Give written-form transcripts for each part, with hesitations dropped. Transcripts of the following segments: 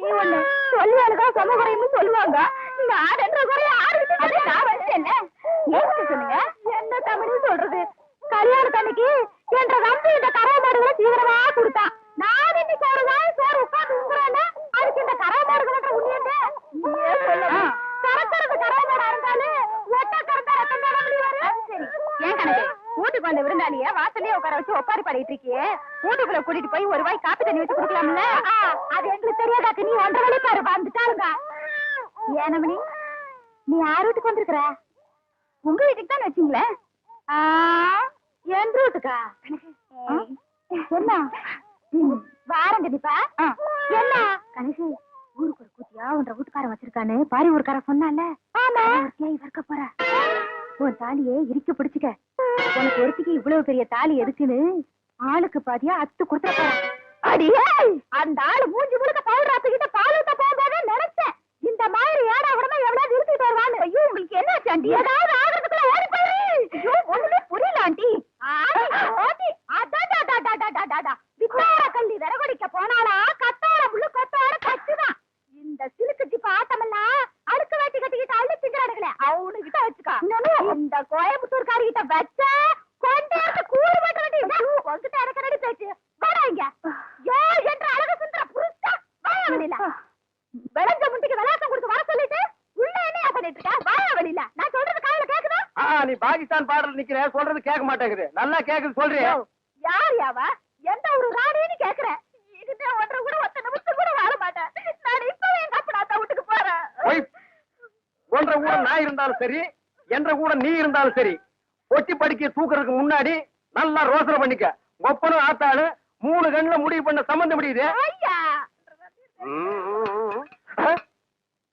நீ ஒண்ணு சொல்லுவாளுக்கா சொந்த குறையும் சொல்லுவாங்க. நான் என்ற குறைய ஆறு நான் வச்சேன்ல சொல்லுங்க. என்ன தமிழ் சொல்றது? கல்யாணத்தன்னைக்கு என்ற நம்பி இந்த கரை மாடுகளை தீவிரமா கொடுத்தான். நான் இன்னைக்கு ஒரு நாள் சோறு உட்காந்து உங்குறேன்னு அதுக்கு இந்த கரை மாடுகள் உண்மையண்டே கரக்கிறது கரை மாடா இருந்தாலும் ஒட்ட கறந்தா ரத்தம் தான முடிவாரு. சரி ஏன் கணக்கு வீட்டுக்கு வந்த விருந்தாளிய வாசல்லே உட்கார வச்சு ஒப்பாரி பாடிட்டு இருக்கியே, வீட்டுக்குள்ள கூட்டிட்டு போய் ஒரு வாய் காப்பி தண்ணி வச்சு குடுக்கலாம்ல? அது எங்களுக்கு தெரியாதாக்கு நீ ஒன்றரை வழி பாரு வந்துட்டாருங்க. ஏனமணி நீ யார் வீட்டுக்கு வந்திருக்கிற? உங்க வீட்டுக்கு தான் வச்சீங்களேன். என் வீட்டுக்கா? என்ன வாரம் கண்டிப்பா என்ன கணேசி ஊருக்கு ஒரு கூத்தியா உன்ற வீட்டுக்காரன் வச்சிருக்கானு பாரி ஊருக்கார சொன்னால வர்க்க போற உன் தாலியை இறுக்கி பிடிச்சுக்க. உனக்கு ஒருத்திக்கு இவ்வளவு பெரிய தாலி எதுக்குன்னு ஆளுக்கு பாதியா அத்து கொடுத்துட போற. அடியே அந்த ஆளு மூஞ்சி முழுக்க பவுடர் ஆத்துக்கிட்ட பால் ஊத்த போகும்போதே நினைச்சேன் இந்த மாதிரி ஏடா உடனே எவ்வளவு இருந்துட்டு வருவான்னு. ஐயோ உங்களுக்கு என்ன ஆண்டி? ஏதாவது ஆகிறதுக்குள்ள ஓடி போயிரு. ஐயோ ஒண்ணுமே புரியல ஆண்டி. வித்தார கல்லி விறகுடிக்க போனாலா கத்தார முள்ளு கொத்தார கச்சுதான். இந்த சிலுக்கு ஜிப்ப ஆட்டமெல்லாம் அடுக்கு வேட்டி கட்டிக்கிட்டு அள்ளி திங்கிறானுங்களே அவனு கிட்ட வச்சுக்கா. இந்த கோயம்புத்தூர்காரி கிட்ட வச்ச கொண்டாந்து கூறு பண்றடி உங்ககிட்ட எனக்கு ரெடி பேச்சு வராங்க. யோ என்ற அழகு சுந்தர புருஷா வாயா வெளியில. விளைஞ்ச முட்டிக்கு விளையாட்டம் கொடுத்து வர சொல்லிட்டு உள்ள என்ன பண்ணிட்டு இருக்க? வாயா வெளியில. நான் சொல்றது காதுல கேக்குதா? நீ பாகிஸ்தான் பாடல் நிக்கிற சொல்றது கேட்க மாட்டேங்குது. நல்லா கேக்குது சொல்றியா? யார் யாவா? எந்த ஒரு ராணின்னு கேக்குறேன். இதுதான் ஒன்றை கூட ஒத்த நிமிஷம் கூட வாழ மாட்டேன். நான் இப்பவே எங்க அப்பா வீட்டுக்கு போறேன். ஒன்றை கூட நான் இருந்தாலும் சரி என்ற கூட நீ இருந்தாலும் சரி ஒட்டி படிக்க தூக்குறதுக்கு முன்னாடி நல்லா ரோசனை பண்ணிக்க. ஒப்பனும் ஆத்தாளு 3 கண்ணுல முடிவு பண்ண சம்பந்தம் முடியுது.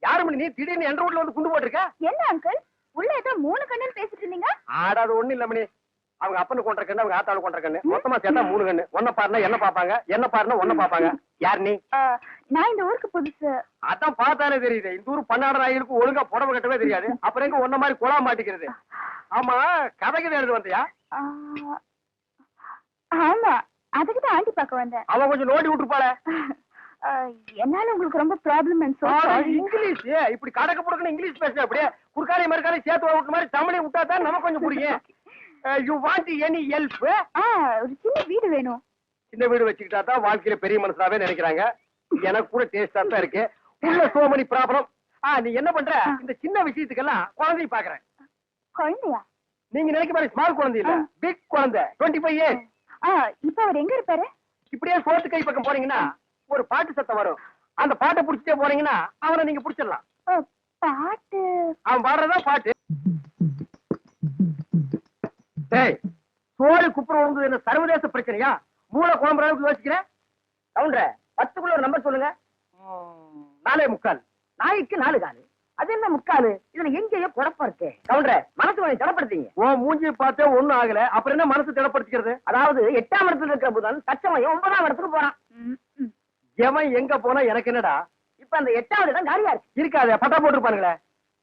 யாரு மணி நீ திடீர்னு என்ற வீட்டுல வந்து குண்டு போட்டிருக்க? என்ன அங்கிள் உள்ள ஏதோ 3 கண்ணுன்னு பேசிட்டு இருந்தீங்க? ஆடாது ஒண்ணு இல்ல மணி. அவங்க அப்பனு கொண்ட கண்ணு அவங்க ஆத்தாளு கொண்ட கண்ணு மொத்தமா சேர்த்தா 3 கண்ணு. ஒன்ன பாருனா என்ன பாப்பாங்க, என்ன பாருனா ஒன்ன பாப்பாங்க. யார் நீ? நான் இந்த ஊருக்கு புதுசு. அதான் பார்த்தாலே தெரியுது. இந்த ஊர் பன்னாடு நாய்களுக்கு ஒழுங்கா புடவை கட்டவே தெரியாது. அப்புறம் எங்க ஒன்ன மாதிரி குழா மாட்டிக்கிறது. ஆமா கதைக்கு எழுது வந்தியா? ஆமா அதுக்குதான் ஆண்டி பார்க்க வந்தேன். அவன் கொஞ்சம் நோண்டி விட்டுருப்பாள. என்னால உங்களுக்கு ரொம்ப ப்ராப்ளம். இங்கிலீஷ் இப்படி கடக்க புடக்கணும் இங்கிலீஷ் பேச அப்படியே குறுக்காலை மறுக்காலை சேர்த்து விட்ட மாதிரி தமிழையும் விட்டா தான் நமக்கு கொஞ்சம் புரியும். You want any help? ஒரு சின்ன வீடு வேணும். சின்ன வீடு வச்சுக்கிட்டா தான் வாழ்க்கையில பெரிய மனசாவே நினைக்கிறாங்க. எனக்கு கூட டேஸ்டா தான் இருக்கு. உள்ள சோமனி ப்ராப்ளம். நீ என்ன பண்ற? இந்த சின்ன விஷயத்துக்கெல்லாம் குழந்தைய பாக்குறேன். குழந்தையா? நீங்க நினைக்க மாதிரி ஸ்மால் குழந்தை இல்ல, பிக் குழந்தை. 25 years. இப்ப அவர் எங்க இருப்பாரு? இப்படியே சோத்து கை பக்கம் போறீங்கன்னா ஒரு பாட்டு சத்தம் வரும். அந்த பாட்டை புடிச்சிட்டே போறீங்கன்னா அவனை நீங்க புடிச்சிடலாம். பாட்டு? அவன் பாடுறதா பாட்டு. சோழி குப்புற விழுந்தது என்ன சர்வதேச பிரச்சனையா? மூளை குழம்புற அளவுக்கு யோசிக்கிறேன். கவுண்டர 10க்குள்ள ஒரு நம்பர் சொல்லுங்க. 4.25. நாய்க்கு 4 காலு. அது என்ன முக்காலு? இதுல எங்கேயோ குழப்பம் இருக்கு. கவுண்டர மனசு கொஞ்சம் திடப்படுத்தீங்க. மூஞ்சி பார்த்தே ஒண்ணும் ஆகல. அப்புறம் என்ன மனசு திடப்படுத்திக்கிறது? அதாவது 8ஆம் இடத்துல இருக்கிற புதன் தச்சமயம் 9ஆம் இடத்துக்கு போறான். எவன் எங்க போனா எனக்கு என்னடா? இப்ப அந்த 8வது இடம் காலியா இருக்கு. இருக்காது பட்டா போட்டுருப்பானுங்களே.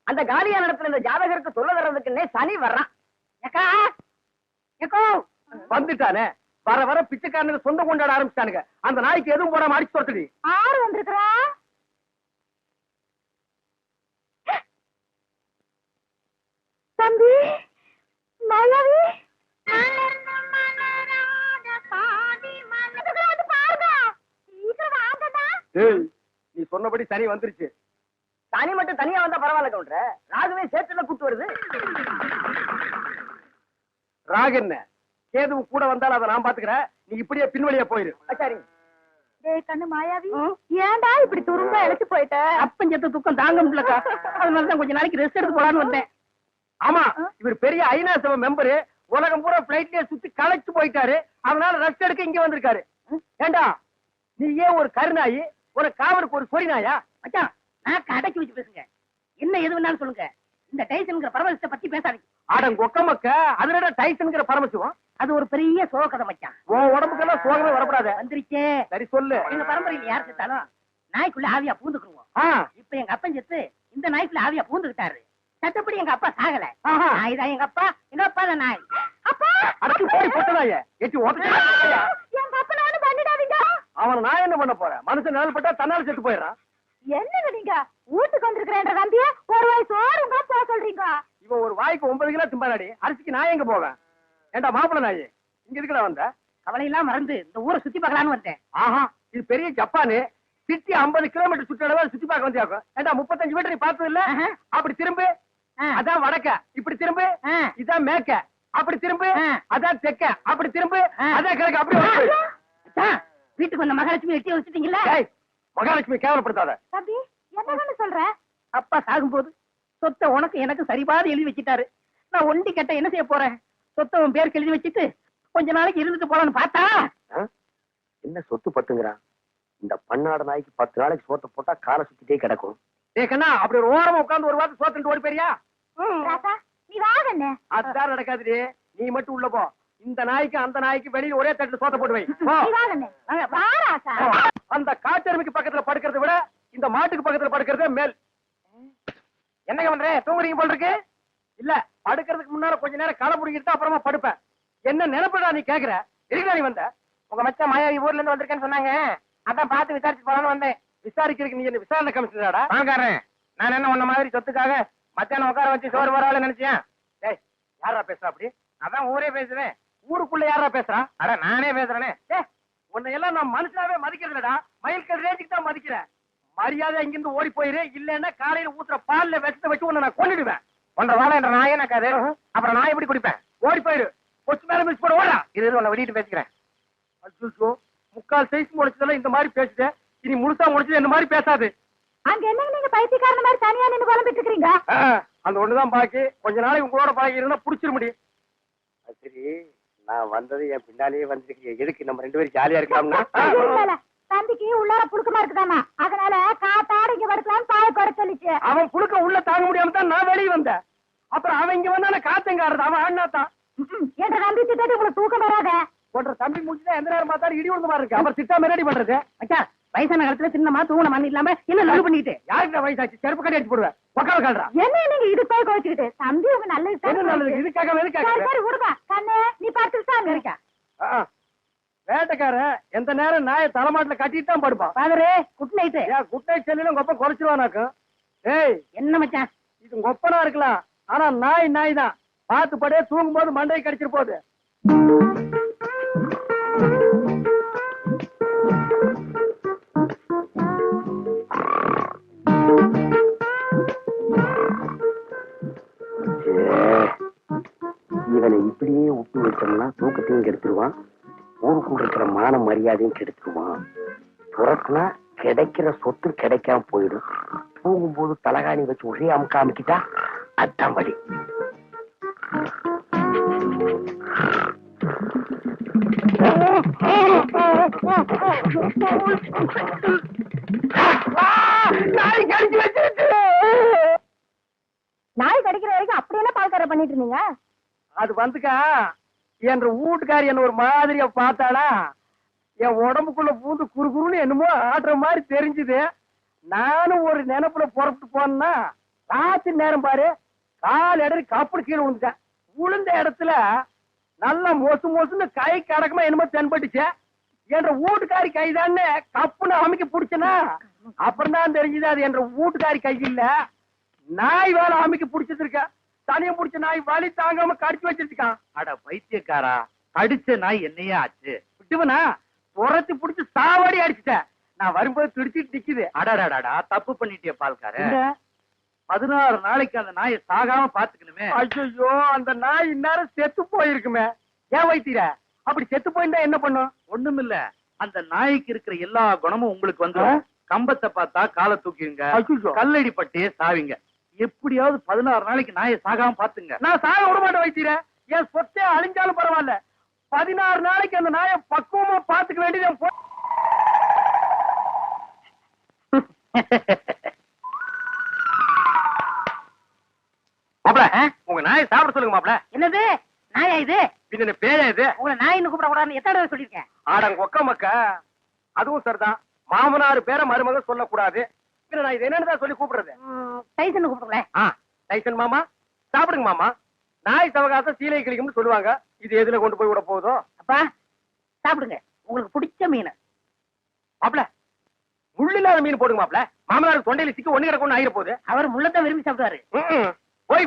அந்த காலியான இடத்துல இந்த ஜாதகருக்கு சொல்ல வர்றதுக்குன்னே சனி வர்றான். வந்துட்டானே வர வர பிச்சைக்காரனுக்கு சொந்த கொண்டாட ஆரம்பிச்சானுங்க. அந்த நாய்க்கு எதுவும் போடாம அடிச்சு தொடுத்துடி. ஆறு வந்திருக்கிறா தம்பி மலவி. நீ சொன்னபடி சனி வந்துருச்சு. சனி மட்டும் தனியா வந்தா பரவாயில்ல கவுண்டர. ராகுவே சேர்த்துல கூட்டு வருது. ராகு என்ன கேதுவும் கூட வந்தாலும் அதை நான் பாத்துக்கிறேன். நீ இப்படியே பின்வழியா போயிரு. சரி கண்ணு மாயாவி ஏன்டா இப்படி துரும்பா இழைச்சு போயிட்ட? அப்பஞ்சத்து துக்கம் தாங்க முடியலக்கா. அதனாலதான் கொஞ்ச நாளைக்கு ரெஸ்ட் எடுத்து போலான்னு வந்தேன். ஆமா இவர் பெரிய ஐநா சபை மெம்பரு. உலகம் பூரா பிளைட்லயே சுத்தி களைச்சு போயிட்டாரு. அதனால ரெஸ்ட் எடுக்க இங்க வந்திருக்காரு. ஏண்டா நீ ஏன் ஒரு கருநாயி உனக்கு காவலுக்கு ஒரு சொறி நாயா? மச்சான் நான் கடைக்கு வச்சு பேசுங்க. என்ன எது வேணாலும் சொல்லுங்க. இந்த டைசன்ங்கிற பரமசிவத்தை பத்தி பேசாதீங்க. அடங்கொக்கமக்க அதுல டைசன்ங்கிற பரமசிவம். அது ஒரு பெரிய சோகதை மச்சான். உன் உடம்புக்கெல்லாம் சோகமே வரப்படாது. வந்துருச்சே. சரி சொல்லு. எங்க பரம்பரையில யார் செத்தாலும் நாய்க்குள்ள ஆவியா பூந்துக்குருவோம். இப்ப எங்க அப்பன் செத்து இந்த நாய்க்குள்ள ஆவியா பூந்துக்கிட்டாரு. சட்டப்படி எங்க அப்பா சாகல. நாய் தான் எங்க அப்பா. எங்க அப்பா தான் நாய். அப்பா அடுத்து போய் போட்டதாயே எட்டி ஓட்ட. எங்க அப்பா நானும் பண்ணிடாதீங்க. அவனை நான் என்ன பண்ண போறேன்? மனுஷன் நிழல் பட்டா தன்னால செத்து போயிடுறான். என்னங்க நீங்க வீட்டுக்கு வந்திருக்கிறேன்ற நம்பிய ஒரு வாய் சோறுங்க போக சொல்றீங்க? இவன் ஒரு வாய்க்கு 9 கிலோ திம்பாடி. அரிசிக்கு நான் எங்க போவேன்? ஏண்டா மாப்பிள்ள நாய், இங்க எதுக்குடா வந்த? கவலையெல்லாம் மறந்து இந்த ஊரை சுத்தி பார்க்கலான்னு வந்தேன். ஆஹா, இது பெரிய ஜப்பானு. சிட்டி 50 கிலோமீட்டர் சுற்றளவு சுத்தி பார்க்க வந்தியாக்கும். ஏண்டா 35 மீட்டர் நீ பார்த்தது இல்ல? அப்படி திரும்பு, அதான் வடக்க. இப்படி திரும்பு, இதான் மேக்க. அப்படி திரும்பு, அதான் தெக்க. அப்படி திரும்பு, அதான் கிழக்கு. அப்படி வீட்டுக்கு வந்த மகாலட்சுமி எட்டி வச்சுட்டீங்களா? மகாலட்சுமி கேவலப்படுத்தாத. தம்பி என்னன்னு சொல்ற? அப்பா சாகும்போது சொத்தை உனக்கு எனக்கு சரிபாதி எழுதி வச்சுட்டாரு. நான் ஒண்டி கட்ட என்ன செய்ய போறேன்? சொத்தை உன் பேருக்கு எழுதி வச்சுட்டு கொஞ்ச நாளைக்கு இருந்துட்டு போலான்னு பார்த்தா என்ன சொத்து பத்துங்கிறான்? இந்த பன்னாடு நாய்க்கு 10 நாளைக்கு சோத்த போட்டா காலை சுத்திட்டே கிடக்கும். ஏக்கண்ணா, அப்படி ஒரு ஓரமா உட்கார்ந்து ஒரு வாரத்தை சோத்துட்டு ஓடி போறியா? ராசா நீ வாங்கண்ணே. அதுதான் நடக்காது. நீ மட்டும் உள்ள போ. இந்த நாய்க்கு அந்த நாய்க்கு வெளியில ஒரே தட்டுல சோத்த போட்டு வை. நீ வாங்கண்ணே. வா ராசா. அந்த காட்டெருமைக்கு பக்கத்துல படுக்கிறத விட இந்த மாட்டுக்கு பக்கத்துல படுக்கிறதே மேல். என்னங்க பண்ற? தூங்குறீங்க போல இருக்கு. இல்ல, படுக்கிறதுக்கு முன்னால கொஞ்ச நேரம் களை புடிங்கிட்டு அப்புறமா படுப்பேன். என்ன நினைப்படா நீ கேக்குற? எதுக்குடா நீ வந்த? உங்க மச்சான் மாயாவி ஊர்ல இருந்து வந்திருக்கேன்னு சொன்னாங்க. அதான் பார்த்து விசாரிச்சு போலான்னு வந்தேன். விசாரிக்கிறதுக்கு நீ என்ன விசாரணை கமிஷனராடா? வாங்காரன். நான் என்ன உன்ன மாதிரி சொத்துக்காக மத்தியானம் உட்கார வச்சு சோறு வரால நினைச்சேன். டேய், யாரா பேசுறா அப்படி? அதான் ஊரே பேசுவேன். ஊருக்குள்ள யாரா பேசுறா? அட நானே பேசுறேனே. உன்னை எல்லாம் நான் மனுஷனாவே மதிக்கிறதுலடா. மயில்கல் ரேஞ்சுக்கு தான் மதிக்கிறேன். மரியாதை இங்கிருந்து ஓடி போயிரு. இல்லன்னா காலையில ஊத்துற பால்ல விஷத்தை வச்சு உன்னை நான் கொன்னுடுவேன். ஒன்றரை வாழை என்ற நாயே நக்காது. அப்புறம் நான் எப்படி குடிப்பேன்? ஓடி போயிரு. கொச்சு மேல மிஸ் போட ஓடா. இது உன்னை வெளியிட்டு பேசிக்கிறேன். அச்சோ, முக்கால் சைஸ் முடிச்சதெல்லாம் இந்த மாதிரி பேசிட்ட. இனி முழுசா முடிச்சது இந்த மாதிரி பேசாது. அங்க என்னங்க நீங்க பைத்தியக்காரன மாதிரி தனியா நின்னு குழம்பிட்டு இருக்கீங்க? அந்த ஒண்ணுதான் பாக்கி. கொஞ்ச நாளைக்கு உங்களோட பழகி இருந்தா புடிச்சிட முடியும். சரி, நான் வந்தது என் பின்னாலேயே வந்துருக்கீங்க. எதுக்கு நம்ம 2 பேரும் ஜாலியா இருக்கலாம்னா? தம்பிக்கு உள்ளார புழுக்கமா இருக்குதாமா, அதனால காத்தாட இங்க படுக்கலாம் பாய குறை சொல்லிச்சு. அவன் புழுக்க உள்ள தாங்க முடியாம தான் நான் வெளியே வந்தேன். அப்புறம் அவன் இங்க வந்தா காத்தங்காரது. அவன் அண்ணாத்தான் என்ற நம்பி திட்டத்தை உங்களுக்கு தூக்கம் வராத. போன்ற தம்பி முடிச்சுதான் எந்த நேரம் பார்த்தாலும் இடி விழுந்த மாதிரி இருக்கு. அப்புறம் திட்டாம ரெடி பண்றது. அச்சா, வயசான காலத்துல சின்னமா தூங்கின மண் இல்லாம என்ன லவ் பண்ணிட்டு யாருக்கு வயசாச்சு? செருப்பு கட்டி அடிச்சு போடுவேன். உட்கார கால்றா. என்ன நீங்க இது போய் கோச்சுக்கிட்டு? தம்பி உங்க நல்லது என்ன நல்லது? இதுக்காக சரி விடுங்க. கண்ணு நீ பார்த்து சாமி இருக்கா. வேட்டைக்காரன் எந்த நேரம் நாயை தலைமாட்டில கட்டிட்டு தான் படுப்பான். பாதரே, குட் நைட். ஏன் குட் நைட் செல்லிலும் கொப்ப குறைச்சிருவானாக்கும். ஏய், என்ன மச்சான் இது கொப்பனா இருக்கலாம், ஆனா நாய் தான். பார்த்து படே, தூங்கும் போது மண்டையை கடிச்சிட்டு போகுது. இவனை இப்படியே விட்டு வச்சோம்னா தூக்கத்தையும் கெடுத்துருவான், ஊருக்குள்ள இருக்கிற மான மரியாதையும் கெடுத்துருவான். துறக்குனா கிடைக்கிற சொத்து கிடைக்காம போயிடும். தூங்கும்போது தலகாணி வச்சு ஒரே அமுக்கிட்டா அதான் வழி. நாய் கடிச்சு வச்சிருக்கு. நாய் கடிக்கிற வரைக்கும் அப்படியெல்லாம் பால்கார பண்ணிட்டு இருந்தீங்க? அது வந்துக்கா, என்ற வீட்டுக்காரி என்ன ஒரு மாதிரியா பார்த்தாளா, என் உடம்புக்குள்ள பூந்து குறுகுறுன்னு என்னமோ ஆடுற மாதிரி தெரிஞ்சுது. நானும் ஒரு நினைப்புல புறப்பட்டு போனா ராத்திரி நேரம் பாரு, கால் இடறி கப்படி கீழே விழுந்துட்டேன். விழுந்த இடத்துல நல்லா மொசுன்னு கை கடக்கமா என்னமோ தென்பட்டுச்சு. என்ற வீட்டுக்காரி கைதான்னு கப்புன்னு அமைக்க பிடிச்சனா, அப்புறம் தான் தெரிஞ்சது அது என்ற வீட்டுக்காரி கை இல்ல, நாய் வேலை அமைக்க பிடிச்சது இருக்க. தனியம் பிடிச்ச நாய் வலி தாங்காம கடிச்சு வச்சிருக்கான். அட பைத்தியக்காரா, கடிச்ச நாய் என்னையா ஆச்சு? விட்டுவனா துரத்தி பிடிச்சு சாவாடி அடிச்சுட்டேன். நான் வரும்போது துடிச்சிட்டு நிக்குது. அடடாடாடா, தப்பு பண்ணிட்டிய பால்கார. 16 நாளைக்கு அந்த நாயை சாகாம பாத்துக்கணுமே. ஐயோ, அந்த நாய் இந்நேரம் செத்து போயிருக்குமே. ஏன் வைத்தீர? அப்படி செத்து போயிருந்தா என்ன பண்ணும்? ஒண்ணுமில்ல, அந்த நாய்க்கு இருக்கிற எல்லா குணமும் உங்களுக்கு வந்து கம்பத்தை பார்த்தா காலை தூக்கிடுங்க, கல்லடி பட்டே சாவிங்க. எப்படியாவது 16 நாளைக்கு நாயை சாகாம பாத்துங்க. நான் சாக விட மாட்டேன் வைத்தீர. என் சொத்தே அழிஞ்சாலும் பரவாயில்ல, 16 நாளைக்கு அந்த நாயை பக்குவமா பாத்துக்க வேண்டியது. மாப்ள, உங்க நாயை சாப்பிட சொல்லுங்க மாப்ள. என்னது நாயா இது? பின்ன பேரே இது. உங்களை நாயின்னு கூப்பிட கூடாதுன்னு எத்தனை தடவை சொல்லியிருக்கேன்? ஆடங்க ஒக்க மக்க. அதுவும் சரிதான், மாமனார் பேரை மருமக சொல்லக்கூடாது. பின்ன நான் இது என்னன்னு சொல்லி கூப்பிடுறது? டைசன் கூப்பிடுங்களேன். டைசன் மாமா சாப்பிடுங்க மாமா. நாய் சவகாசம் சீலை கிளிக்கும்னு சொல்லுவாங்க. இது எதுல கொண்டு போய் விட போகுதோ? அப்பா சாப்பிடுங்க, உங்களுக்கு பிடிச்ச மீன். மாப்ள முள்ளு இல்லாத மீன் போடுங்க மாப்ள. மாமனார் தொண்டையில சிக்க ஒண்ணு கிடக்கு ஆயிர போகுது. அவர் முள்ளத்தான் விரும்பி சாப்பிடுவாரு. போய்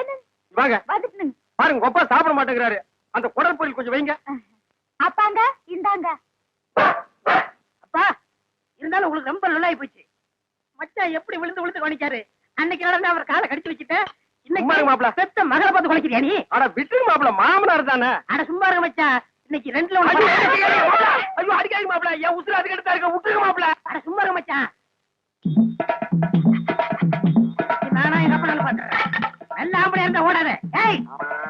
என்ன வாங்க வந்துட்டு பாருங்க, கொப்பா சாப்பிட மாட்டேங்கிறாரு. அந்த குடல் பொரியல் கொஞ்சம் வைங்க. அப்பாங்க இந்தாங்க. அப்பா இருந்தாலும் உங்களுக்கு ரொம்ப நல்லாயி போச்சு. மச்சான் எப்படி விழுந்து விழுந்து கவனிச்சாரு. அன்னைக்கு நடந்து அவர் காலை கடிச்சு வச்சுட்டேன். சும்மா இருங்க இன்னைக்கு மாப்ள. பெத்த மகளை பார்த்து குலைக்கிறியா நீ? அட விட்டுருங்க மாப்ள, மாமனார் தானே. அட சும்மா இருங்க மச்சான். இன்னைக்கு ரெண்டுல ஐயோ, ஒண்ணு. ஐயோ அடிக்காதீங்க மாப்ள, என் உசுறு அதுக்கு எடுத்தா இருக்க. விட்டுருங்க மாப்ள. அட சும்மா இருங்க மச்சான். நானா எங்க அப்பா நல்லா பாத்துறேன். நல்ல ஆம்பளை இருந்தா ஓடாத. ஏய்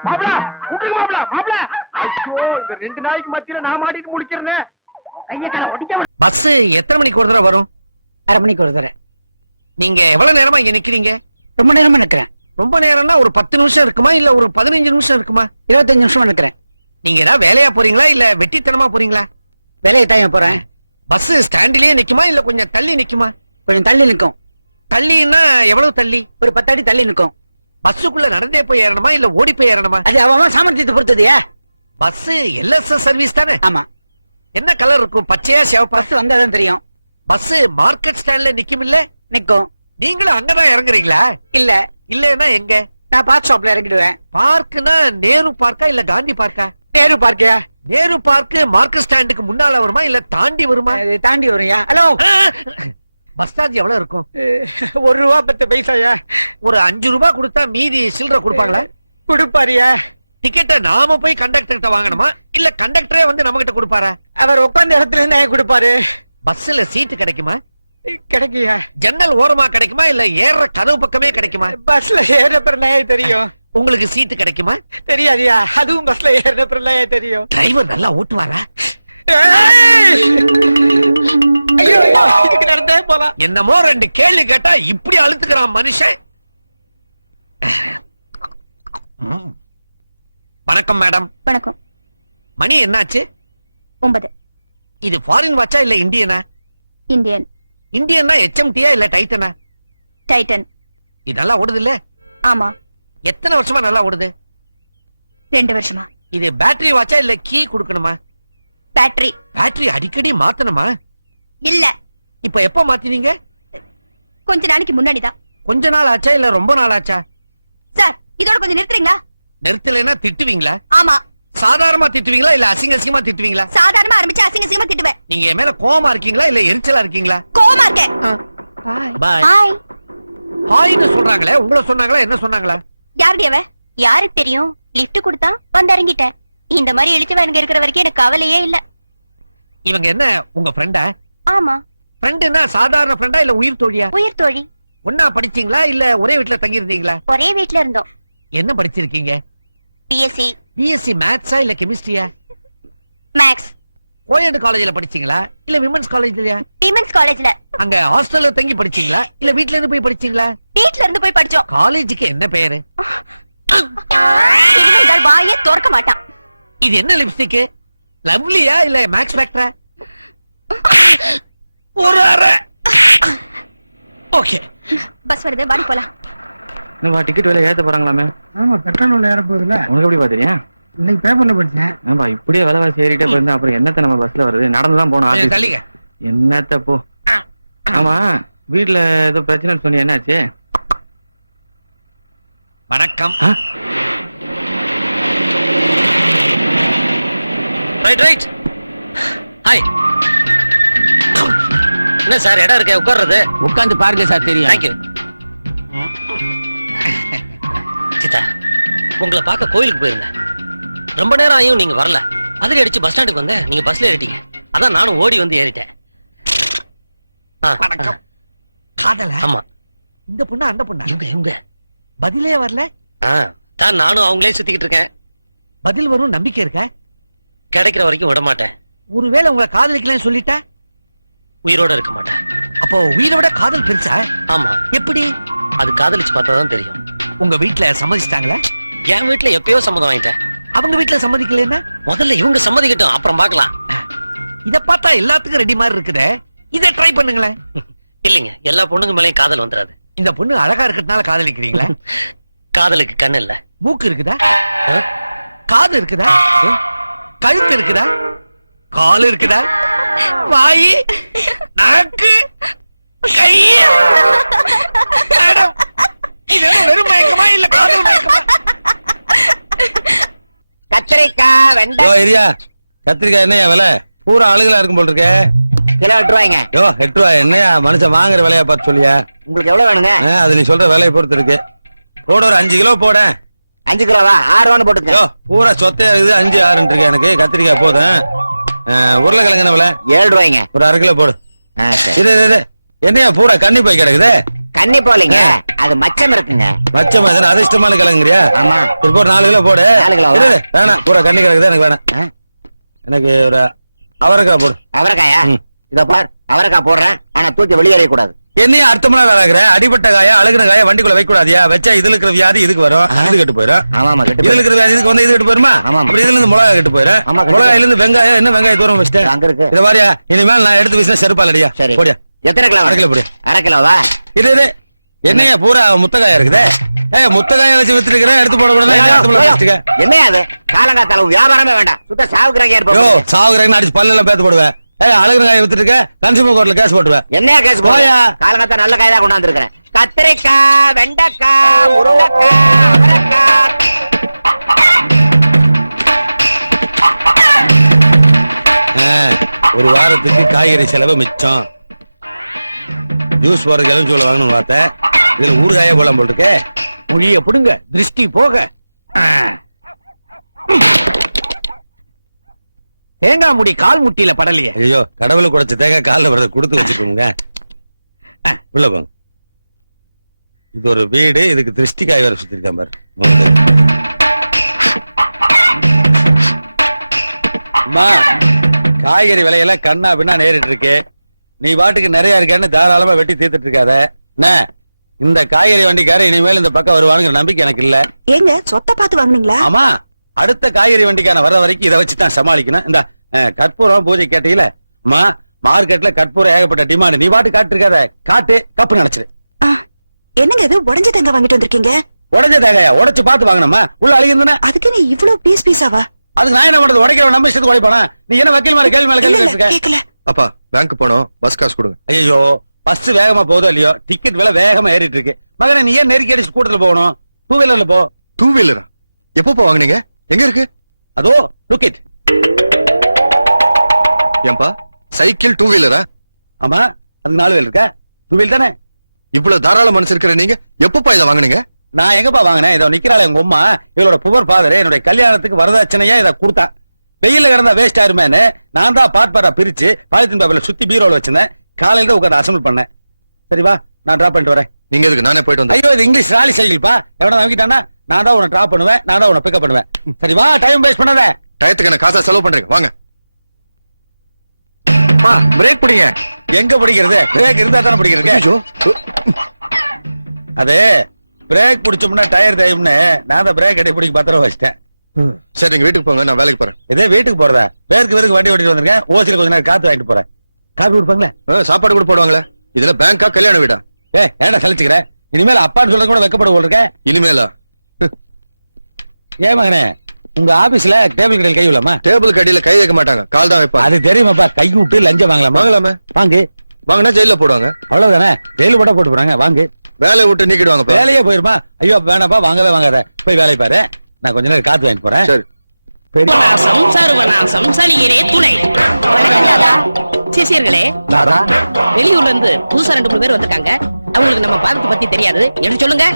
மாப்ள விட்டுருங்க மாப்ள. மாப்ள ஐயோ, இந்த 2 நாளைக்கு மத்தியில நான் மாட்டிட்டு முடிக்கிறேன். கைய கால ஒடிச்ச பஸ் எத்தனை மணிக்கு ஒரு தடவை வரும்? அரை மணிக்கு ஒரு தடவை. நீங்க எவ்வளவு நேரமா இங்க நிக்கிறீங்க? ரொம்ப நேரமா நிக்கிறேன். ரொம்ப நேரம்னா ஒரு 10 நிமிஷம் இருக்குமா இல்ல ஒரு 15 நிமிஷம் இருக்குமா? 25 நிமிஷமா நிக்கிறேன். நீங்க ஏதாவது வேலையா போறீங்களா இல்ல வெட்டித்தனமா போறீங்களா? வேலையை தாயம் போறேன். பஸ் ஸ்டாண்ட்லயே நிக்குமா இல்ல கொஞ்சம் தள்ளி நிக்குமா? கொஞ்சம் தள்ளி நிக்கும். தள்ளின்னா எவ்வளவு தள்ளி? ஒரு 10 அடி தள்ளி நிக்கும். பஸ்ஸுக்குள்ள நடந்தே போய் ஏறணுமா இல்ல ஓடி போய் ஏறணுமா? அது அவன் சாமர்த்தியத்தை பொறுத்ததுயா. பஸ் எல்எஸ்எஸ் சர்வீஸ் தானே? ஆமா. என்ன கலர் இருக்கும்? பச்சையா சிவப்பா? பஸ் வந்தாதான் தெரியும். பஸ் மார்க்கெட் ஸ்டாண்ட்ல நிக்கும் இல்ல? நிக்கும். நீங்களும் அங்கதான் இறங்குறீங்களா? இல்ல, இல்லன்னா எங்க? நான் பாத் ஷாப்ல இறங்கிடுவேன். பார்க்னா நேரு பார்க்கா இல்ல காந்தி பார்க்கா? நேரு பார்க்கியா? நேரு பார்க் மார்க்கெட் ஸ்டாண்டுக்கு முன்னால வருமா இல்ல தாண்டி வருமா? இது தாண்டி வரும்யா. ஹலோ, பஸ் சார்ஜ் எவ்வளவு இருக்கும்? 1 ரூபா 10 பைசாயா? ஒரு 5 ரூபாய் கொடுத்தா மீதி சில்லற கொடுப்பாங்களா? கொடுப்பாரியா? டிக்கெட்டை நாம போய் கண்டக்டர் கிட்ட வாங்கணுமா இல்ல கண்டக்டரே வந்து நம்ம கிட்ட கொடுப்பாரா? அவர் உட்கார்ந்த இடத்துல இருந்தா கொடுப்பாரு. பஸ்ல சீட்டு கிடைக்குமா? கிடைக்கியா? ஜன்னல் ஓரமா கிடைக்குமா இல்ல ஏற கதவு பக்கமே கிடைக்குமா? பஸ்ல ஏற பிறனாயே தெரியும். உங்களுக்கு சீட்டு கிடைக்குமா? தெரியாதியா? அதுவும் பஸ்ல ஏற பிறனாயே தெரியும். டிரைவர் நல்லா ஓட்டுவாரா? ஏய்! ஐயோ, இதுக்கு நடந்தே போலாம். என்னமோ 2 கேள்வி கேட்டா இப்படி அழுத்துக்கிறான் மனுஷன். வணக்கம் மேடம். வணக்கம். மணி என்னாச்சு? 9. இது ஃபாரின் வாட்சா இல்ல இந்தியனா? இந்தியன். இந்தியன்னா HMTயா இல்ல டைட்டனா? டைட்டன். இது நல்லா ஓடுது இல்ல? ஆமா. எத்தனை வருஷமா நல்லா ஓடுது? 2 வருஷமா. இது பேட்டரி வாட்சா இல்ல கீ கொடுக்கணுமா? பேட்டரி. பேட்டரி அடிக்கடி மாத்தணுமா? இல்ல, இப்ப எப்ப மாத்தினீங்க? கொஞ்ச நாளைக்கு முன்னாடி தான். கொஞ்ச நாள் ஆச்சா இல்ல ரொம்ப நாள் ஆச்சா? சார், இதோட கொஞ்சம் நிறுத்துறீங்களா? நிறுத்தலைன்னா திட்டுவீங்களா? ஆமா. சாதாரணமா திட்டுவீங்களா இல்ல அசிங்க அசிங்கமா திட்டுவீங்களா? சாதாரணமா ஆரம்பிச்சு அசிங்க அசிங்கமா திட்டுவேன். நீங்க என் மேல கோவமா இருக்கீங்களா இல்ல எரிச்சலா இருக்கீங்களா? கோவமா இருக்கேன். பாய். ஹாய். ஹாய்னு சொல்றாங்களே, உங்களை சொன்னாங்களா என்ன சொன்னாங்களா? யாருடைய அவ? யாருக்கு தெரியும்? லிஃப்ட் கொடுத்தா வந்து இறங்கிட்டேன். இந்த மாதிரி இழுச்சவனுங்க இருக்கிற வரைக்கும் எனக்கு கவலையே இல்ல. இவங்க என்ன உங்க ஃப்ரெண்டா? ஆமா. ஃப்ரெண்டுன்னா சாதாரண ஃப்ரெண்டா இல்ல உயிர் தோழியா? உயிர் தோழி. ஒன்னா படிச்சீங்களா இல்ல ஒரே வீட்ல தங்கி இருந்தீங்களா? ஒரே வீட்ல இருந்தோம். என்ன படிச்சிருக்கீங்க? பிஎஸ்சி. பிஎஸ்சி மேத்ஸா இல்ல கெமிஸ்ட்ரியா? மேக்ஸ். கோயட் காலேஜ்ல படிச்சீங்களா இல்ல விமென்ஸ் காலேஜ்லயா? விமென்ஸ் காலேஜ்ல. அங்க ஹாஸ்டல்ல தங்கி படிச்சீங்களா இல்ல வீட்ல இருந்து போய் படிச்சீங்களா? வீட்ல இருந்து போய் படிச்சோம். காலேஜுக்கு என்ன பேரு? இனிமேல் வாயே திறக்க மாட்டான். இது என்ன லிப்ஸ்டிக்? லவ்லியா இல்ல மேக்ஸ் ஃபேக்டரா? ஒரு அரை. ஓகே. பஸ் வருது, வாடி போலாம். என்னப்பா டிக்கெட் விலை ஏத்த போறாங்களாமே? ஆமா, பெட்ரோல் விலை ஏற போகுதுல. உனக்கு எப்படி பாத்தீங்க? இன்னைக்கு பேப்பர்ல படிச்சேன். ஏன்பா இப்படியே விலைவாசி ஏறிட்டே போயிருந்தா அப்புறம் என்னத்த நம்ம பஸ்ல வருது? நடந்துதான் போனோம் கொஞ்சம் ஆபீஸ். தள்ளிங்க. என்னத்த போ. ஆமா, வீட்டுல ஏதோ பிரச்சனைன்னு சொன்னி என்னாச்சு? வணக்கம். ஆ? ரைட். ஹாய். என்ன சார் இடம் இருக்க உட்கார்றது? உட்கார்ந்து பாருங்க சார், தெரியும். தேங்க்யூ. சீதா, உங்களை பார்க்க கோயிலுக்கு போயிருந்தேன். ரொம்ப நேரம் ஆகியும் நீங்க வரல. அதிரி அடிச்சு பஸ் ஸ்டாண்டுக்கு வந்தேன், நீங்க பஸ்ல ஏறிட்டீங்க. அதான் நானும் ஓடி வந்து ஏறிட்டேன். வணக்கம். காதல? ஆமா. இந்த பொண்ணு அந்த பொண்ணா? இவங்க பதிலே வரல. தான் நானும் அவங்களே சுத்திக்கிட்டு இருக்கேன். பதில் வரும் நம்பிக்கை இருக்கா? கிடைக்கிற வரைக்கும் விட மாட்டேன். ஒருவேளை உங்களை காதலிக்கலன்னு சொல்லிட்டா? உயிரோட இருக்க மாட்டேன். அப்போ உயிரை விட காதல் பெருசா? ஆமா. எப்படி? அது காதலிச்சு பார்த்தா தான் தெரியும். உங்க வீட்டுல சம்மதிச்சிட்டாங்களா? என் வீட்டுல எப்பயோ சம்மதம் வாங்கிட்டேன். அவங்க வீட்டுல சம்மதிக்கலன்னா? முதல்ல இவங்க சம்மதிக்கட்டும், அப்புறம் பார்க்கலாம். இத பார்த்தா எல்லாத்துக்கும் ரெடி மாதிரி இருக்குதே. இத ட்ரை பண்ணுங்களேன். இல்லைங்க, எல்லா பொண்ணுங்க மேலயும் காதல் வந்துடாது. இந்த பொண்ணு அழகா இருக்கிறதுனால காதலிக்கிறீங்களா? காதலுக்கு கண்ணு இல்ல. மூக்கு இருக்குதா? ஆ? காது இருக்குதா? கழுத்து இருக்குதா? கால் இருக்குதா? வாய், நாக்கு, கை. மேடம், இது வெறும் மயக்கமா இல்ல காதல் மயக்கமா? கத்திரிக்காய் வெண்டை ஏரியா கத்திரிக்காய் என்னையா விலை? பூரா அழுகலா இருக்கும் போல் இருக்க. கிலோ 8 ரூபாய்ங்க. 8 ரூபாய் என்னையா மனுஷன் வாங்குற விலையா பார்த்து சொல்லியா? உங்களுக்கு எவ்வளவு வேணுங்க? அது நீ சொல்ற விலையை பொறுத்து இருக்கு. போட ஒரு 5 கிலோ போட. 5 கிலோவா? 6 ரூபான்னு போட்டுக்க. பூரா சொத்தையா இருக்குது. 5, 6 இருக்கு எனக்கு. கத்திரிக்காய் போதும். உருளைக்கிழங்கு என்ன விலை? 7 ரூபாய்ங்க. ஒரு 1/2 கிலோ போடு. சரி. இது என்னையா பூரா கண்ணி போய் கிடக்குது? கன்னி போலீங்க, அது மச்சம் இருக்குங்க. மச்சமா அதிர்ஷ்டமான கிழங்குறியா? ஆமா. இப்போ 4 கிலோ போடு. 4 கிலோ வேணாம், பூரா கண்ணி கிடக்குது எனக்கு வேணாம். எனக்கு ஒரு அவரைக்காய் போடு. அவரைக்காயா? இத பார், அவரைக்காய் போடுறேன், ஆனா தூக்கி வெளியேற கூடாது. என்னையும் அர்த்தமா வேலைக்கிற? அடிபட்ட காய அழுகின காய வண்டிக்குள்ள வைக்க கூடாதியா? வச்சா இதுல இருக்கிற வியாதி இதுக்கு வரும், இது கெட்டு போயிடும். ஆமா, இதுல இருக்கிற வியாதி இதுக்கு வந்து இது கெட்டு போயிருமா? அப்படி இதுல இருந்து மிளகாய் கெட்டு போயிடும். மிளகாயில இருந்து வெங்காயம், என்ன வெங்காயம் தூரம் வச்சுட்டேன் அங்க இருக்கு. இத பாரியா, இனிமேல் நான் எடுத்து வீசினா செருப்பாலடியா. சரி, போடியா. எத்தனை கிலோ? 1/2 கிலோ போடு. 1/2 கிலோவா? இது என்னையா பூரா முத்தக்காயா இருக்குதே? முத்தக்காய வச்சு வித்துருக்கிறேன், எடுத்து போட கூடாது. என்னையா அது? காலங்காத்தால வியாபாரமே வேண்டாம், சுத்த சாவுக்குறாங்க இருப்போம். சாவுக்குறாங்க அடிச்சு பல்லெல்லாம் பேத்து போடுவேன். அழுகிற காய வித்துருக்க, கன்சூமர் கோர்ட்ல கேஸ் போட்டுவேன். என்னையா கேஸ் போயா? காலங்காத்தா நல்ல காய் தான் கொண்டாந்து இருக்கிறேன். கத்திரிக்காய், வெண்டைக்காய், முருங்கைக்காய், அவரைக்காய். ஒரு வாரத்துக்கு காய்கறி செலவு மிச்சம். ஜூஸ் போற எலுமிச்சை வாங்கணும்னு பார்த்தேன். இதுல ஊறுகாயே போலாம் போல் இருக்கே. மொழிய புடுங்க, திருஷ்டி போக. தேங்காய் முடி கால் முட்டியில படலையே. ஐயோ, கடவுளை குடைச்ச தேங்காய் காலில் வரத கொடுத்து வச்சுக்கோங்க. உள்ள போங்க. இது ஒரு வீடு, இதுக்கு திருஷ்டி காய் வேற சுத்தி இருக்கான் பாரு. அம்மா, காய்கறி விலையெல்லாம் கண்ணா பின்னா நேரிட்டு இருக்கு. நீ பாட்டுக்கு நிறைய இருக்கேன்னு தாராளமா வெட்டி தீர்த்துட்டு இருக்காத. என்ன, இந்த காய்கறி வண்டிக்கார இனிமேல் இந்த பக்கம் வருவானுங்கிற நம்பிக்கை எனக்கு இல்ல. ஏங்க சொத்தை பார்த்து வாங்குனீங்களா? ஆமா, அடுத்த காய்கறி வண்டிக்கான வர வரைக்கும் இதை வச்சுதான் சமாளிக்கணும். இந்த கற்பூரம் பூஜை கேட்டீங்களா? அம்மா, மார்க்கெட்ல கற்பூரம் ஏகப்பட்ட டிமாண்ட். நீ பாட்டு காட்டு இருக்காத, காட்டு கப்பு நினைச்சிரு. என்னங்க இது உடைஞ்ச தேங்காய் வாங்கிட்டு வந்திருக்கீங்க? உடஞ்ச தேங்காயா? உடைச்சு பார்த்து வாங்கணுமா? உள்ள அழுகிருந்தா அதுக்கு நீ இவ்வளவு பீஸ் பீஸாவா? அதுக்கு நான் என்ன பண்றது? உடைக்கிறவன் நம்ம இஷ்டத்துக்கு உடைப்பானா? நீ என்ன வக்கீல் மேல கேள்வி மேல கேள்வி கேட்க? கேக்கல. அப்பா, பேங்க் போனோம், பஸ் காசு கொடுங்க. ஐயோ, பஸ் வேகமா போதோ இல்லையோ, டிக்கெட் விலை வேகமா ஏறிட்டு இருக்கு. மகனே, நீ ஏன் நெருக்கி அடிச்சு கூட்டத்துல போகணும்? 2 வீலர்ல போ. 2 வீலரா? எப்பப்பா வாங்குனீங்க? எங்க இருக்கு? அதோ லுக் இட். ஏன்பா, சைக்கிள் 2 வீலரா? ஆமா, அதுக்கு 4 வீலர் இருக்கா? 2 வீலர் தானே? இவ்வளவு தாராள மனசு இருக்கிற நீங்க எப்பப்பா இதை வாங்குனீங்க? நான் எங்கப்பா வாங்கினேன்? இதோ நிக்கிறாள் எங்க அம்மா. இவளோட புவர் ஃபாதர் என்னுடைய கல்யாணத்துக்கு வரதட்சணையா இதை கொடுத்தான். வெயில கிடந்தா வேஸ்ட் ஆயிருமேன்னு நான் தான் பாட்பாரா பிரிச்சு பாலித்தீன் பேப்பர்ல சுத்தி பீரோல வச்சிருந்தேன். காலையில தான் உட்காந்து அசம்பிள் பண்ணேன். சரிவா, நான் டிராப் பண்ணிட்டு வரேன். நீங்க எதுக்கு? நானே போயிட்டு வந்தேன். ஐயோ, இது இங்கிலீஷ் ராலி சைக்கிள்ப்பா. எவனா வாங்கிட்டானா நான் தான் உன்னை டிராப் பண்ணுவேன், நான் தான் உன்னை பிக்கப் பண்ணுவேன். சரிவா, டைம் வேஸ்ட் பண்ணாத. டயத்துக்கு என்ன காசா செலவு பண்றீங்க? வாங்க. பிரேக் பிடிங்க. எங்க பிடிக்கிறது? பிரேக் இருந்தா தானே பிடிக்கிறது. அது பிரேக் பிடிச்சோம்னா டயர் தேயும்னு நான் தான் பிரேக் அடி பிடிக்க பத்திரம் வச்சிட்டேன். சரி, நீங்க வீட்டுக்கு போங்க, நான் வேலைக்கு போறேன். இதே வீட்டுக்கு போறதா? பேருக்கு வண்டி ஓட்டிட்டு வந்திருக்கேன். ஓசில கொஞ்ச நேரம் காத்து வாங்கிட்டு போறேன். காப்பி கொடுப்பாங்களே? சாப்பாடு கூட போடுவாங்களே. இதுல பேங்கா கல்யாண வீடா? ஏன்டா சலிச்சுக்கிற? இனிமேல் அப்பான்னு சொல்றது கூட வெக்கப்பட போல் இருக்க. இனிமேலா? ஏன் மகனே, உங்க ஆபீஸ்ல டேபிள் கடையில் கை விடலாமா? டேபிள் கடியில கை வைக்க மாட்டாங்க, கால் தான் வைப்பாங்க. அது தெரியுமாப்பா. கை விட்டு லஞ்சம் வாங்கலாமா? வாங்கலாமே. வாங்கு. வாங்கினா ஜெயில போடுவாங்க. அவ்வளவுதானே, ஜெயில போட போட்டு போறாங்க. வாங்கு. வேலையை விட்டு நீக்கிடுவாங்க. வேலையே போயிருமா? ஐயோ வேணாப்பா, வாங்கவே வாங்காத. போய் வேலை பாரு, நான் கொஞ்ச நேரம் காத்து வாங்கிட்டு போறேன். சரி. சிஷியர்களே, வெளியூர்ல இருந்து புதுசா 2-3 பேர் வந்திருக்காங்க. அவங்களுக்கு நம்ம பாதத்தை பத்தி தெரியாது, என்ன சொல்லுங்க.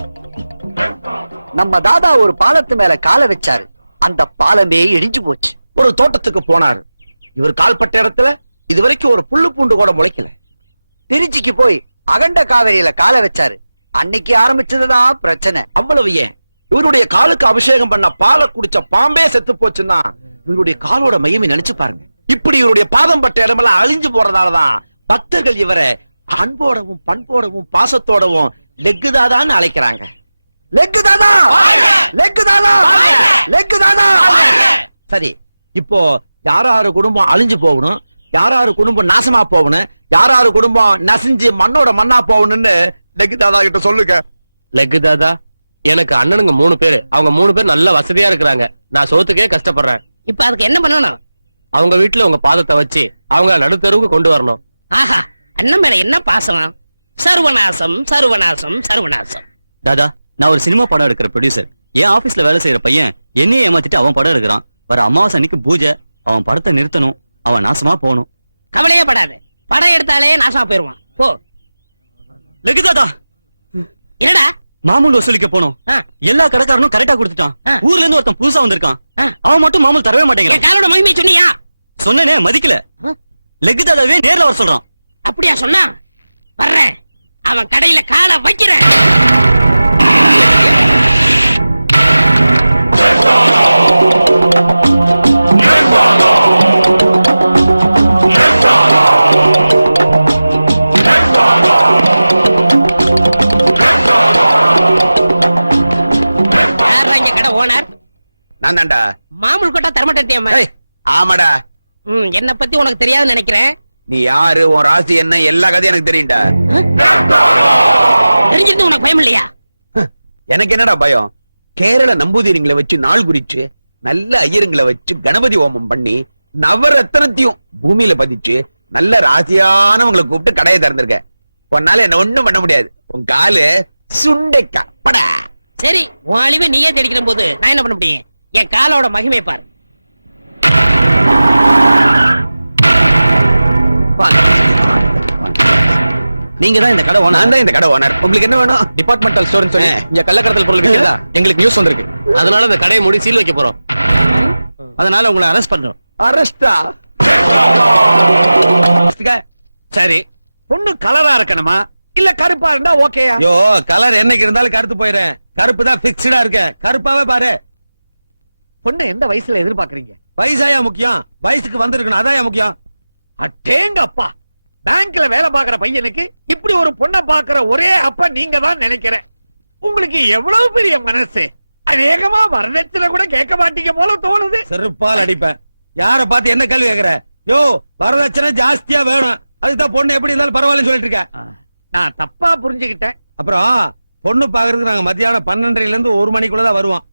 நம்ம தாதா ஒரு பாலத்து மேல காலை வச்சாரு, அந்த பாலமே இடிஞ்சு போச்சு. ஒரு தோட்டத்துக்கு போனாரு. இவர் கால்பட்ட இடத்துல இதுவரைக்கும் ஒரு புல்லு பூண்டு கூட முளைக்கல. திருச்சிக்கு போய் அகண்ட காவிரியில காலை வச்சாரு, அன்னைக்கு ஆரம்பிச்சதுதான் பிரச்சனை. அவ்வளவு ஏன், இவருடைய காலுக்கு அபிஷேகம் பண்ண பாலை குடிச்ச பாம்பே செத்து போச்சுன்னா இவருடைய காலோட மையமே நினைச்சு பாருங்க. இப்படி இவருடைய பாதம் பட்ட இடமெல்லாம் அழிஞ்சு போறதாலதான் பக்தர்கள் இவரை அன்போடவும் பண்போடவும் பாசத்தோடவும் லெக்கு தாதான்னு அழைக்கிறாங்க. லெக்கு தாதா, லெக்கு தாதா, லெக்கு தாதா. சரி, இப்போ யாராரு குடும்பம் அழிஞ்சு போகணும், யாராரு குடும்பம் நாசமா போகணும், யாராரு குடும்பம் நசிஞ்சு மண்ணோட மண்ணா போகணும்னு லெக்கு தாதா கிட்ட சொல்லுங்க. லெக்கு தாதா, எனக்கு அண்ணனுங்க 3 பேரு. அவங்க 3 பேர் நல்ல வசதியா இருக்கிறாங்க. நான் சோத்துக்கே கஷ்டப்படுறேன். இப்ப அதுக்கு என்ன பண்ணணும்? அவங்க வீட்டுல உங்க பாதத்தை வச்சு அவங்க நடுத்தருவுக்கு கொண்டு வரணும். ஆஹா, அண்ணன் மேல என்ன பாசம்! சர்வநாசம் சர்வநாசம் சர்வநாசம். தாதா, நான் ஒரு சினிமா படம் எடுக்கிற ப்ரொடியூசர். என் ஆபீஸ்ல வேலை செய்யற பையன் என்னையே ஏமாத்திட்டு அவன் படம் எடுக்கிறான். வர அமாவாசை அன்னைக்கு பூஜை. அவன் படத்தை நிறுத்தணும். அவன் நாசமா போகணும். கவலையே படாது, படம் எடுத்தாலே நாசமா போயிருவான். போ. லெகு தாதா, என்னடா? மாமூல் வசூலிக்க போனோம். எல்லா கடைக்காரனும் கரெக்டா கொடுத்துட்டான். ஊர்ல இருந்து ஒருத்தன் புதுசா வந்திருக்கான். அவன் மட்டும் மாமூல் தரவே என் மாட்டேங்கிறான். காலோட மகிமை சொன்னியா? சொன்னனே, மதிக்கல. லெகு தாதாவே நேர்ல வர சொல்றான். அப்படியா சொன்னா? வர்றேன், அவன் கடையில காலை வைக்கிறேன். நான் தான்டா. மாமூல் கொட்டா தரமாட்டேன். ஏய், ஆமாடா. என்ன பத்தி உனக்கு தெரியாதுன்னு நினைக்கிறேன். நீ யாரு, உன் ராசி என்ன, எல்லா கதையும் எனக்கு தெரியும்டா. தெரிஞ்சிருந்து உனக்கு பயம் இல்லையா? எனக்கு என்னடா பயம்? கேரள நம்பூதிரிங்களை வச்சு நாள் குறிச்சு, நல்ல ஐயருங்களை வச்சு கணபதி ஹோமம் பண்ணி, நவரத்னத்தையும் பூமியில பதிச்சு, நல்ல ராசியானவங்களை கூப்பிட்டு கடையை திறந்திருக்க. உன்னால என்ன ஒண்ணும் பண்ண முடியாது. உன் காலு சுண்டைக்கா படா. சரி, உன் அழிவை நீயே தேடிக்கிற போது நான் என்ன பண்ண முடியும்? என் காலோட மகிமை பாரு. நீங்க தான் இந்த கடை ஓனர். நான் தான் இந்த கடை ஓனர். உங்களுக்கு என்ன வேணும்? டிபார்ட்மெண்டல் ஸ்டோர்னு சொல்லி இங்க கள்ளக்கடத்தல் பொருள் விக்கிறதா எங்களுக்கு நியூஸ் வந்திருக்கு. அதனால இந்த கடையை மூடி சீல் வைக்க போறோம். அதனால உங்களை அரெஸ்ட் பண்றோம். அரஸ்டா? சரி, பொண்ணு கலரா இருக்கணுமா இல்ல கருப்பா இருந்தா ஓகேயா? யோ, கலர் என்னைக்கு இருந்தாலும் கருத்து போயிடுறேன். கருப்பு தான் பிக்ஸ்டா இருக்க. கருப்பாவே பாரு. பொண்ணு எந்த வயசுல எதிர்பார்க்கறீங்க? வயசாயா முக்கியம்? வயசுக்கு வந்திருக்கணும், அதான் முக்கியம். அட்டேங்க அப்பா, பேங்க்ல வேலை பாக்குற பையனுக்கு இப்படி ஒரு பொண்ணை பாக்குற ஒரே அப்பா நீங்க தான் நினைக்கிறேன். உங்களுக்கு எவ்வளவு பெரிய மனசு! அநேகமா வரதட்சணை கூட கேட்க மாட்டீங்க போல தோணுது. செருப்பால் அடிப்பேன். யார பார்த்து என்ன கேள்வி கேக்குற? யோ, வரதட்சணை ஜாஸ்தியா வேணும். அதுதான் பொண்ணு எப்படி இருந்தாலும் பரவாயில்லன்னு சொல்லிட்டு இருக்க. நான் தப்பா புரிஞ்சுக்கிட்டேன். அப்புறம் பொண்ணு பாக்குறதுக்கு நாங்க மத்தியானம் 12:30 இருந்து 1 மணிக்குள்ளதான் வருவோம்.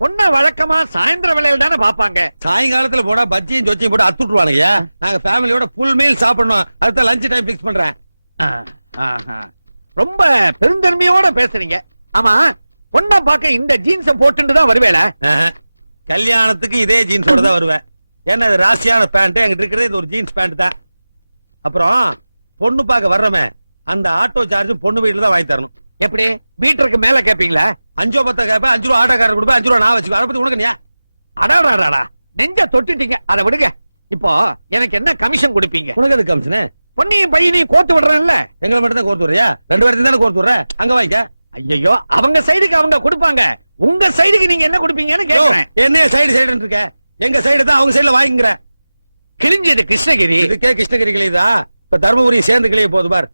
பொண்ணை வழக்கமா சாயந்தர வேலையில தானே பாப்பாங்க. சாயங்காலத்துல போனா பஜ்ஜியும் சொச்சியும் போட்டு அத்துட்டுருவானுங்க. நாங்க ஃபேமிலியோட ஃபுல் மீல் சாப்பிடணும். அதுதான் லஞ்ச் டைம் பிக்ஸ் பண்றேன். ரொம்ப பெருந்தன்மையோட பேசுறீங்க. ஆமா, பொண்ணை பார்க்க இந்த ஜீன்ஸ போட்டுட்டு தான் வருவேல? கல்யாணத்துக்கு இதே ஜீன்ஸோட தான் வருவேன். ஏன்னா இது ராசியான பேண்ட். எங்கிட்ட இருக்கிறது இது ஒரு ஜீன்ஸ் பேண்ட் தான். அப்புறம் பொண்ணு பார்க்க வர்றமே, அந்த ஆட்டோ சார்ஜ் பொண்ணு வீட்டுல தான் வாங்கி தரணும். எப்படி மீட்டருக்கு மேல கேப்பீங்களா? 5 10 கேப்பேன். 5 ரூபா ஆட்டோக்காரர் கொடுப்பேன். 5 ரூபா நான் வச்சுக்கோ. அதை பத்தி உனக்கு நீ அடாடாடா, நெஞ்ச தொட்டுட்டீங்க. அதை விடுங்க. இப்போ எனக்கு என்ன கமிஷன் கொடுப்பீங்க? உனக்கு எது கமிஷன்? பொண்ணையும் பையனையும் கோர்த்து விடுறேன்ல. எங்களை மட்டும் தான் கோர்த்து விடுறியா? 2 பேர்த்தையும் தானே கோர்த்து விடுற. அங்க வாங்கிக்க. ஐயோ, அவங்க சைடுக்கு அவங்க கொடுப்பாங்க. உங்க சைடுக்கு நீங்க என்ன கொடுப்பீங்கன்னு கேக்குறேன். என்ன சைடு சைடுன்னு இருக்க? எங்க சைடு தான் அவங்க சைடுல வாங்கிக்கிற. கிழிஞ்சது கிருஷ்ணகிரி. இதுக்கே கிருஷ்ணகிரி கிளியுதா? இப்ப தர்மபுரி சேர்ந்து கிளிய போகுது பார்.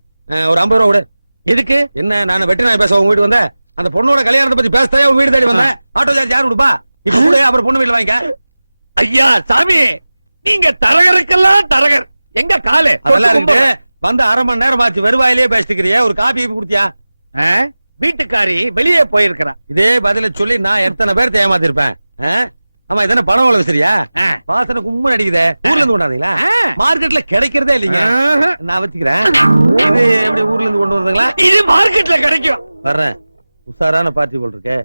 ஒரு 50 ரூபா விடு. எதுக்கு? என்ன, நான் வெட்டி நாய் பேச உங்க வீட்டு வந்தேன். அந்த பொண்ணோட கல்யாணத்தை பத்தி பேசவே உங்க வீடு தேடி வந்தேன். ஆட்டோ சார்ஜ் யாரு கொடுப்பா? இப்ப கூட அப்புறம் பொண்ணு வீட்டுல வாங்கிக்க. ஐயா சாமி, நீங்க தரகருக்கெல்லாம் தரகர். எங்க காலு அதெல்லாம் இருக்கு. வந்து 1/2 மணி நேரம் ஆச்சு. வெறுவாயிலே பேசிக்கிறியே. ஒரு காபி குடுத்தியா? வீட்டுக்காரி வெளியே போயிருக்கிறா. இதே பதில சொல்லி நான் எத்தனை பேர் ஏமாத்திருப்பேன். ஆமா, இதென்ன பணம் வள வச்சிரியா? வாசனை கும்மு நடிக்குதே. ஊர்ல இருந்து கொண்டாந்தீங்களா? மார்க்கெட்ல கிடைக்கிறதே இல்லைங்க. நான் வச்சுக்கிறேன். இது எப்படி ஊர்ல இருந்து கொண்டு வந்தீங்களா? இது மார்க்கெட்ல கிடைக்கும். வர்றேன். உஷாரான பார்ட்டி போல் இருக்கு.